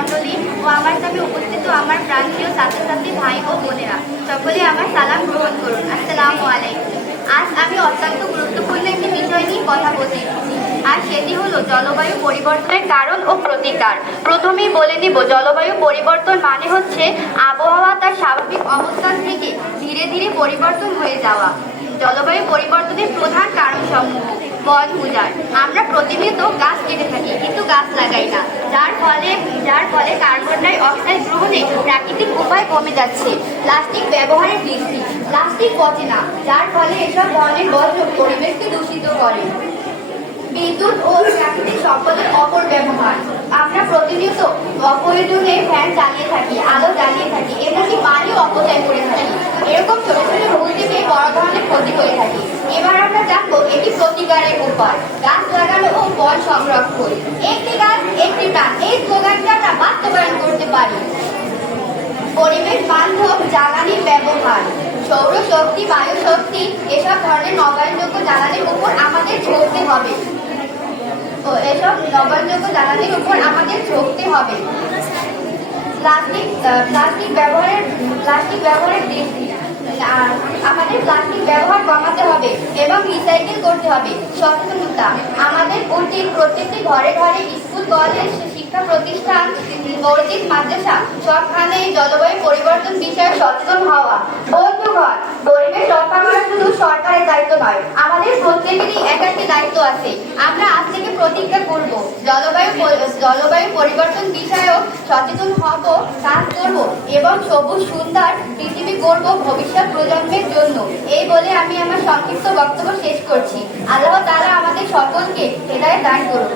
মণ্ডলী ও আমার সামনে উপস্থিত আমার প্রাণপ্রিয় ছাত্রছাত্রী ভাই ও বোনেরা, সকলে আমার সালাম গ্রহণ করুন। আসসালামু আলাইকুম। আজ আমি অত্যন্ত গুরুত্বপূর্ণ একটি বিষয় নিয়ে কথা বলতে এসেছি, আর সেটি হলো জলবায়ু পরিবর্তনের কারণ ও প্রতিকার। প্রথমেই বলে নিব, জলবায়ু পরিবর্তন মানে হচ্ছে আবহাওয়া তার স্বাভাবিক অবস্থান থেকে ধীরে ধীরে পরিবর্তন হয়ে যাওয়া। জলবায়ু পরিবর্তনের প্রধান কারণসমূহ: বন উজাড়। আমরা প্রতিনিয়ত গাছ কেটে থাকি, কিন্তু গাছ লাগাই না, যার ফলে কার্বন ডাই অক্সাইড গ্রহণে প্রাকৃতিক উপায় কমে যাচ্ছে। প্লাস্টিক ব্যবহারের বৃদ্ধি। প্লাস্টিক পচে না, যার ফলে এসব ধরনের বর্জ্য পরিবেশকে দূষিত করে। বিদ্যুৎ ও প্রাকৃতিক সম্পদের অপব্যবহার। আমরা প্রতিনিয়ত অপ্রয়োজনে ফ্যান চালিয়ে থাকি, আলো জ্বালিয়ে থাকি, এমনকি পানিও অপচয় করে থাকি। এরকম ছোট ছোট ভুল থেকে বড় ধরনের ক্ষতি হয়ে থাকে। এবার আমরা জানবো এটি প্রতিকারের উপায়। গাছ লাগানো ও বন সংরক্ষণ। একটি গাছ একটি প্রাণ, এই স্লোগানটা আমরা বাস্তবায়ন করতে পারি। পরিবেশ বান্ধব জ্বালানির ব্যবহার। সৌরশক্তি, বায়ু শক্তি, এসব ধরনের নবায়নযোগ্য জ্বালানির উপর আমাদের ঝুঁকতে হবে। প্লাস্টিক ব্যবহারের বৃদ্ধি। আমাদের প্লাস্টিক ব্যবহার কমাতে হবে এবং রিসাইকেল করতে হবে। সচেতনতা। আমাদের উচিত প্রত্যেকটি ঘরে ঘরে, স্কুল, কলেজ, শিক্ষা প্রতিষ্ঠান, মসজিদ, মাদ্রাসা সবখানে জলবায়ু পরিবর্তন বিষয়ে সচেতন হওয়া। বন্ধুগণ, পরিবেশ রক্ষা করা শুধু সরকারের দায়িত্ব নয়, আমাদের প্রত্যেকেরই একাধিক দায়িত্ব আছে। আমরা আজ থেকে প্রতিজ্ঞা করব, জলবায়ু পরিবর্তন বিষয়েও সচেতন হব, কাজ করব এবং সবুজ সুন্দর পৃথিবী গড়ব ভবিষ্যৎ প্রজন্মের জন্য। এই বলে আমি আমার সংক্ষিপ্ত বক্তব্য শেষ করছি। আল্লাহ তাআলা আমাদের সকলকে হেদায়েত দান করুন।